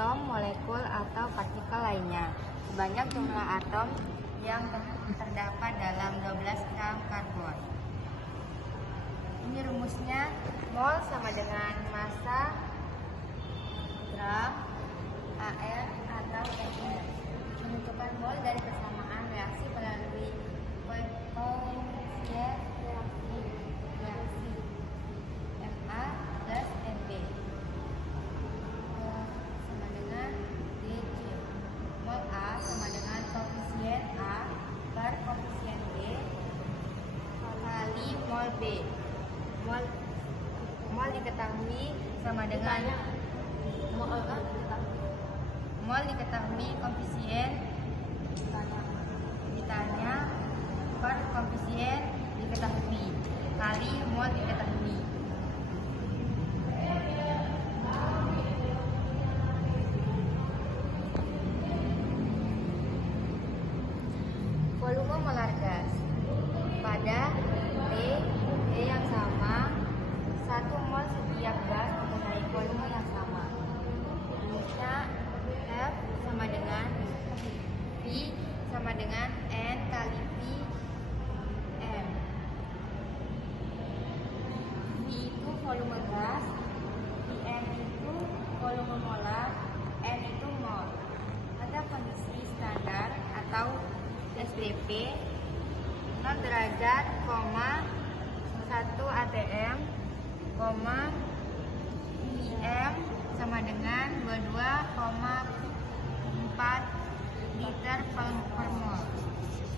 atom, molekul, atau partikel lainnya. Sebanyak jumlah atom yang terdapat dalam 12 gram karbon. Ini rumusnya, mol sama dengan massa gram AR atau ml. Menentukan mol dari persamaan reaksi melalui koefisien reaksi Ma plus Nb sama dengan Dc. Mol A sama dengan koefisien A per koefisien B kali mol B. Mol diketahui sama dengan mol diketahui koefisien ditanya per koefisien diketahui kali mol diketahui. Volume molar gas pada T yang sama, 1 mol setiap gas mempunyai volume yang sama. Rumusnya F sama dengan V sama dengan N kali V M. V itu volume gas, Vm itu volume molar, N itu mol. Pada kondisi standar atau SDP 0 derajat, 1 atm, Vm sama dengan 22,4 liter per mol.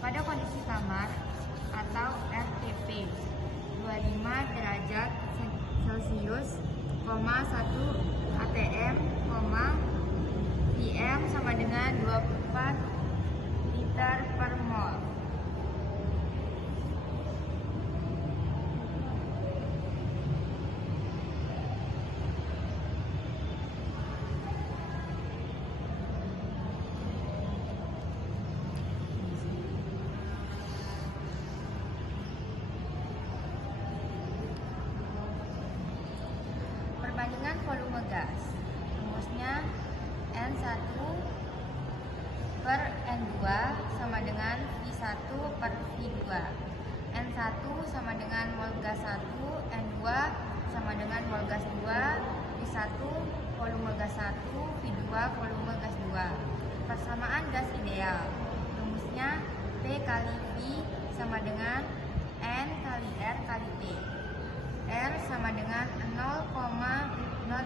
Pada kondisi kamar atau RTP 25 derajat Celcius, 1 atm, Vm sama dengan 24 liter per mol. Perbandingan volume gas, rumusnya N1 per N2 sama dengan V1 per V2. N1 sama dengan mol gas 1, N2 sama dengan mol gas 2, V1 volume gas 1, V2 volume gas 2. Persamaan gas ideal, rumusnya P kali V sama dengan N kali R kali T. R sama dengan 0,082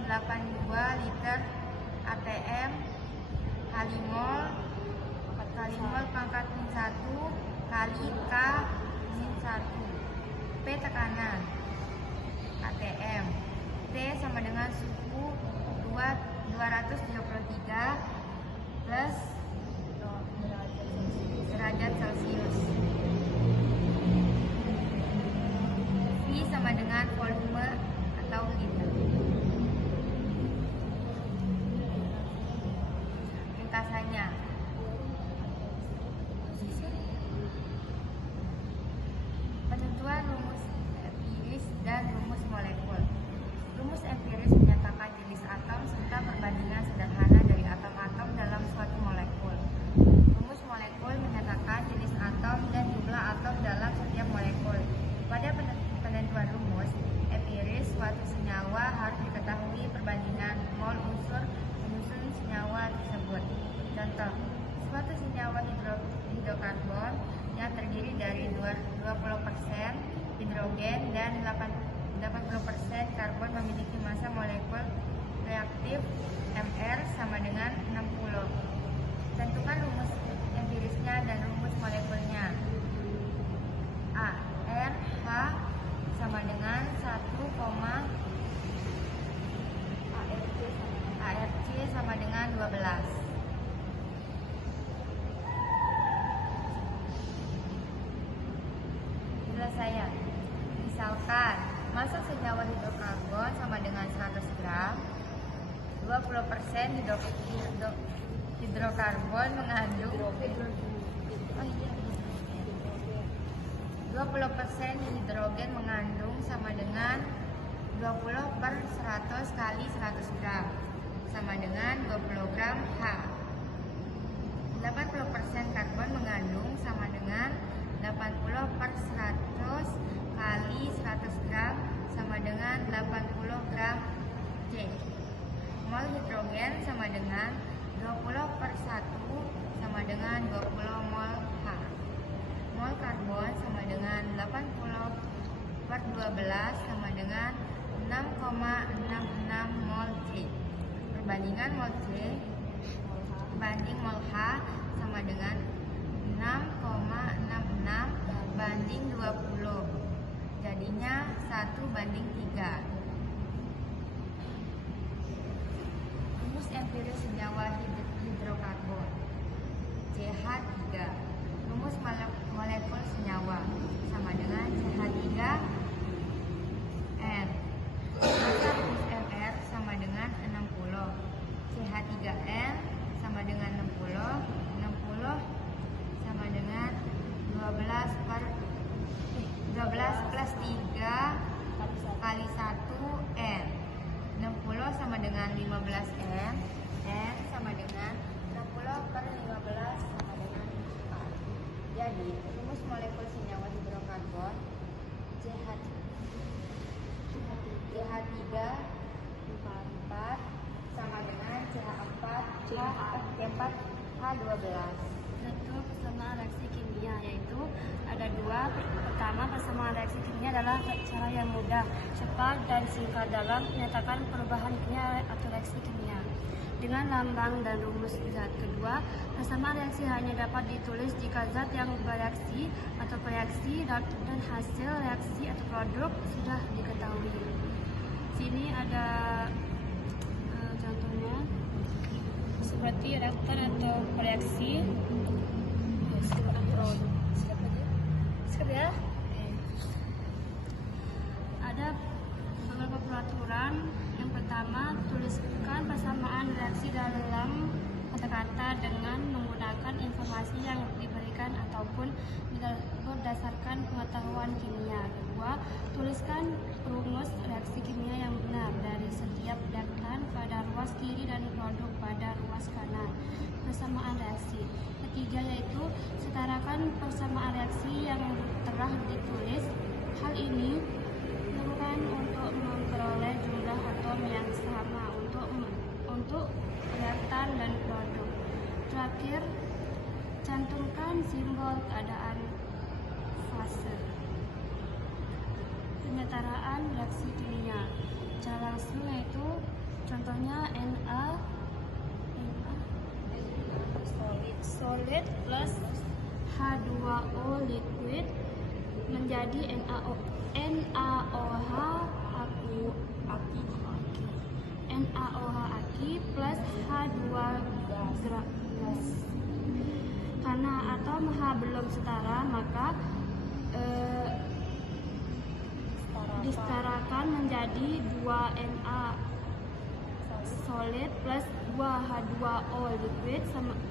liter atm kali mol pangkat min 1 kali K min 1. P tekanan atm. T sama dengan suhu 233 plus derajat Celcius. V sama dengan volume atau liter. Ringkasannya, penentuan rumus empiris dan rumus molekul. Rumus empiris menyatakan jenis atom serta perbandingan sederhana dari atom-atom dalam suatu molekul. Rumus molekul menyatakan jenis atom dan jumlah atom dalam setiap molekul. Pada penentuan rumus empiris, suatu senyawa harus diketahui perbandingan mol unsur penyusun senyawa tersebut. Contoh, suatu senyawa hidrokarbon yang terdiri dari 20% hidrogen dan 80% karbon memiliki massa molekul reaktif Mr sama dengan 60. Tentukan rumus empirisnya dan rumus molekulnya. A. RH sama dengan 1, ARC sama dengan 12. Penyelesaian. Misalkan massa senyawa hidrokarbon sama dengan 100 gram, 20% hidrokarbon mengandung 20% hidrogen mengandung sama dengan 20/100 kali 100 gram sama dengan 20 mol hidrogen sama dengan 20/1 sama dengan 20 mol H. Mol karbon sama dengan 80/12 sama dengan 6,66 mol C. Perbandingan mol C banding mol H sama dengan 6,66 banding 20. Jadinya 1:3. Rumus empiris senyawa hidrokarbon CH3. Rumus molekul senyawa sama dengan CH3N. Maka rumus Mr sama dengan 60. CH3N sama dengan 60. 60 sama dengan 12 plus 3 kali 1 N. 60 sama dengan 15 N. N sama dengan 60/15 sama dengan 4. Jadi rumus molekul senyawa hidrokarbon CH3 4 sama dengan CH4H12. Bentuk persamaan reaksi kimia yaitu ada dua. Pertama, persamaan reaksi kimia adalah cara yang mudah, cepat, dan singkat dalam menyatakan perubahan kimia atau reaksi kimia dengan lambang dan rumus zat. Kedua, persamaan reaksi hanya dapat ditulis jika zat yang bereaksi atau bereaksi dan hasil reaksi atau produk sudah diketahui. Sini ada contohnya seperti reaktan atau reaksi. Skip ya. Ada beberapa peraturan. Yang pertama, tuliskan persamaan reaksi dalam kata-kata dengan menggunakan informasi yang diberikan ataupun berdasarkan pengetahuan kimia. Kedua, tuliskan rumus reaksi kimia yang benar dari setiap reaktan pada ruas kiri dan produk pada ruas kanan. Persamaan reaksi. Ketiga yaitu setarakan persamaan reaksi yang telah ditulis. Hal ini dilakukan untuk memperoleh jumlah atom yang sama untuk reaktan dan produk. Terakhir, cantumkan simbol keadaan fase. Penyetaraan reaksi kimia. Cara langsung yaitu contohnya Na solid plus H2O liquid menjadi NaOH aki plus H2 gas. Karena atom H belum setara, maka disetarakan menjadi 2Na solid plus 2H2O liquid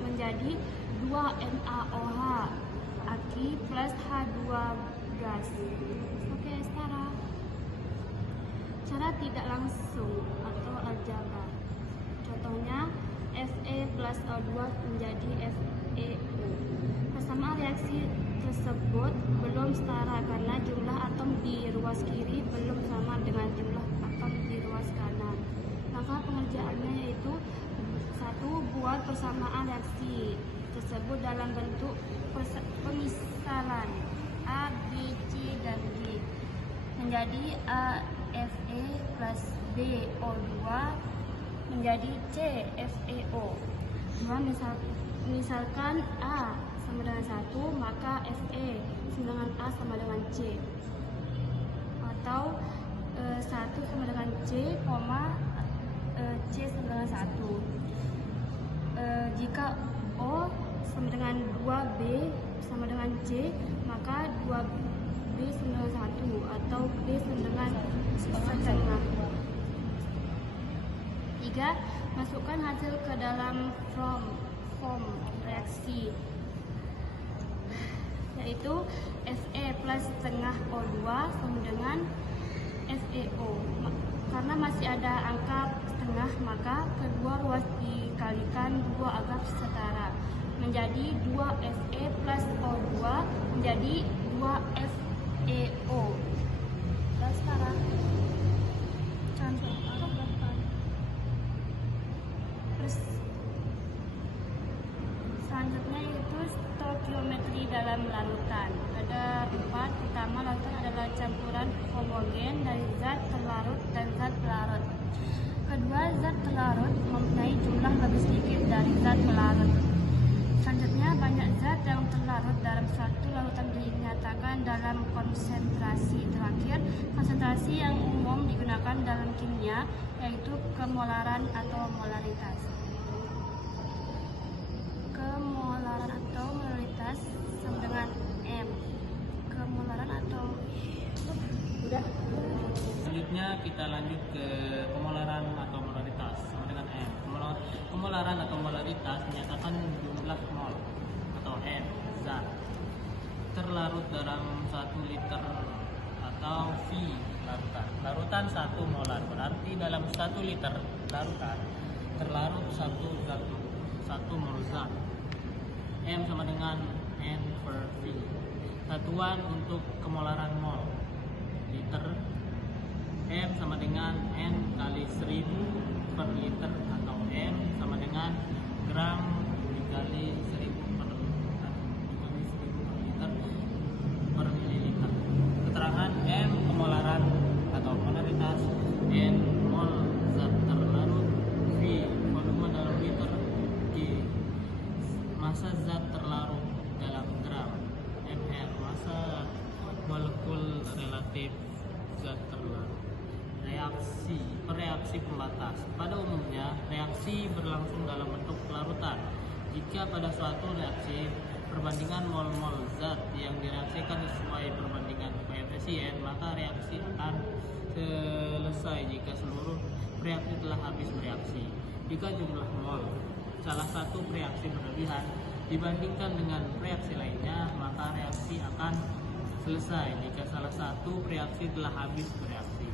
menjadi 2NaOH aki plus H2 gas. Oke, setara. Cara tidak langsung atau aljabar. Contohnya Fe plus O2 menjadi FeO. Persamaan reaksi tersebut belum setara karena jumlah atom di ruas kiri belum sama dengan jumlah atom di ruas kanan. Maka pengerjaannya yaitu 1. Buat persamaan reaksi tersebut dalam bentuk pemisalan A, B, C, dan D menjadi AFe plus BO2 menjadi CFeO. Misalkan A sama dengan 1, maka Fe sama dengan A sama dengan C, atau 1 sama dengan C, C sama dengan 1. Jika O sama dengan 2B sama dengan C, maka 2B sama dengan 1, atau B sama dengan setengah. 3. Masukkan hasil ke dalam form reaksi, yaitu Fe plus setengah O2 sama dengan FeO. Karena masih ada angka setengah, maka kedua ruas dikalikan 2 agar setara, menjadi 2Fe plus O2 menjadi 2FeO. Dan sekarang contoh Terus selanjutnya itu stoikiometri dalam larutan. Ada 4. Pertama, larutan adalah campuran homogen dari zat terlarut dan zat pelarut. Kedua, zat terlarut mempunyai jumlah lebih sedikit dari zat pelarut. Selanjutnya, banyak zat yang terlarut dalam suatu larutan dinyatakan dalam konsentrasi. Terakhir, konsentrasi yang umum digunakan dalam kimia yaitu kemolaran atau molaritas. Kemolaran atau molaritas sama dengan M. Kemolaran atau udah. Selanjutnya kita lanjut ke kemolaran atau molaritas sama dengan M. Kemolaran atau molaritas menyatakan jumlah mol atau M zat terlarut dalam 1 liter atau V larutan. Larutan 1 molar berarti dalam 1 liter larutan terlarut 1 mol zat. M sama dengan N per V. Satuan untuk kemolaran mol liter. M sama dengan N kali 1000 per liter atau M sama dengan gram dikali 1000 per liter per mililiter. Keterangan M kemolaran atau molaritas, N mol zat terlarut, V volume dalam liter, G massa zat terlarut dalam gram, ml massa molekul relatif zat terlarut. Reaksi pembatas. Pada umumnya, reaksi berlangsung dalam bentuk larutan. Jika pada suatu reaksi, perbandingan mol-mol zat yang direaksikan sesuai perbandingan koefisien, maka reaksi akan selesai jika seluruh reaksi telah habis bereaksi. Jika jumlah mol salah satu reaksi berlebihan dibandingkan dengan reaksi lainnya, maka reaksi akan selesai jika salah satu reaksi telah habis bereaksi.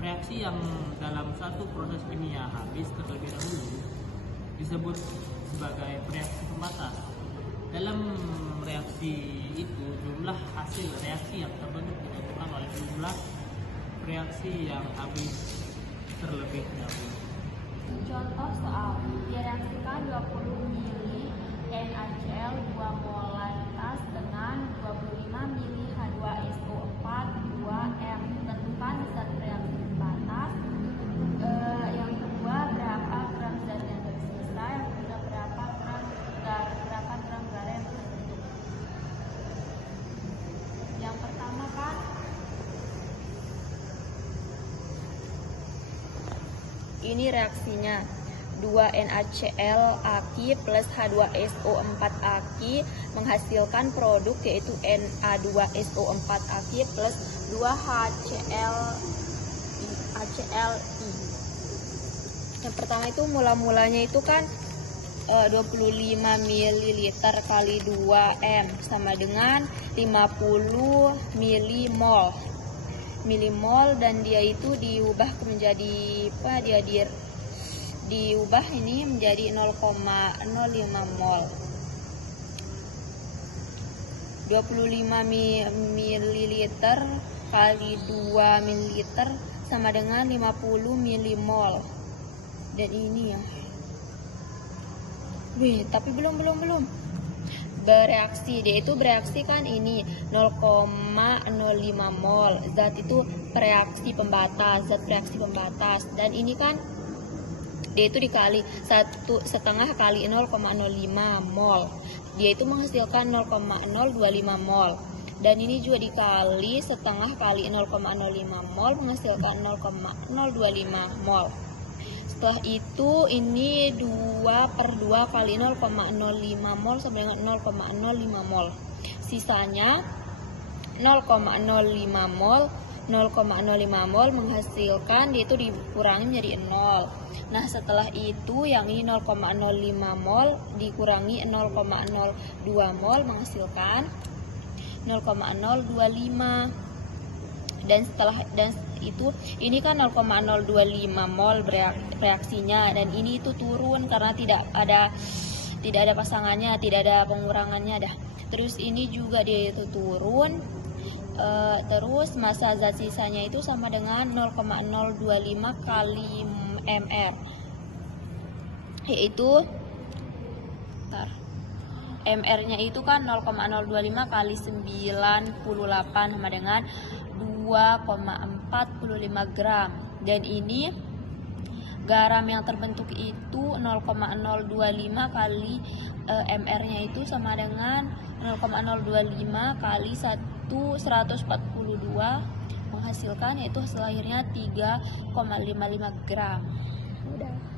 Reaksi yang dalam satu proses kimia habis terlebih dahulu disebut sebagai reaksi pembatas. Dalam reaksi itu, jumlah hasil reaksi yang terbentuk ditentukan oleh jumlah reaksi yang habis terlebih dahulu. Contoh soal, direaksikan 20 mili NaCl 2 molaritas dengan 25 mili H2SO4 2M. Tentukan zat reaksi pembatas. Yang kedua, berapa gram zat yang tersisa. Yang ketiga, berapa gram garam yang terbentuk. Yang pertama kan ini reaksinya 2 NaCl aki plus H2SO4 aki menghasilkan produk yaitu Na2SO4 aki plus 2 HCl-I. Yang pertama itu mula-mulanya itu kan 25 ml kali 2M sama dengan 50 milimol dan dia itu diubah menjadi apa? Diubah ini menjadi 0,05 mol. 25 ml kali 2 ml sama dengan 50 milimol. Dan ini ya. Tapi belum. Bereaksi, dia itu bereaksi kan ini 0,05 mol. Zat itu reaksi pembatas, dan ini kan dia itu dikali 1,5 kali 0,05 mol. Dia itu menghasilkan 0,025 mol. Dan ini juga dikali 1,5 kali 0,05 mol menghasilkan 0,025 mol. Setelah itu ini 2/2 kali 0,05 mol sama dengan 0,05 mol. Sisanya 0,05 mol. 0,05 mol menghasilkan dia itu dikurangi menjadi 0. Nah, setelah itu yang ini 0,05 mol dikurangi 0,02 mol menghasilkan 0,025. Dan itu ini kan 0,025 mol reaksinya, dan ini itu turun karena tidak ada pasangannya, tidak ada pengurangannya dah. Terus ini juga dia itu turun. Terus massa zat sisanya itu sama dengan 0,025 kali mr. yaitu MR-nya itu kan 0,025 kali 98 sama dengan 2,45 gram. Dan ini garam yang terbentuk itu 0,025 kali MR-nya itu sama dengan 0,025 kali 142 menghasilkan yaitu hasil akhirnya 3,55 gram. Udah.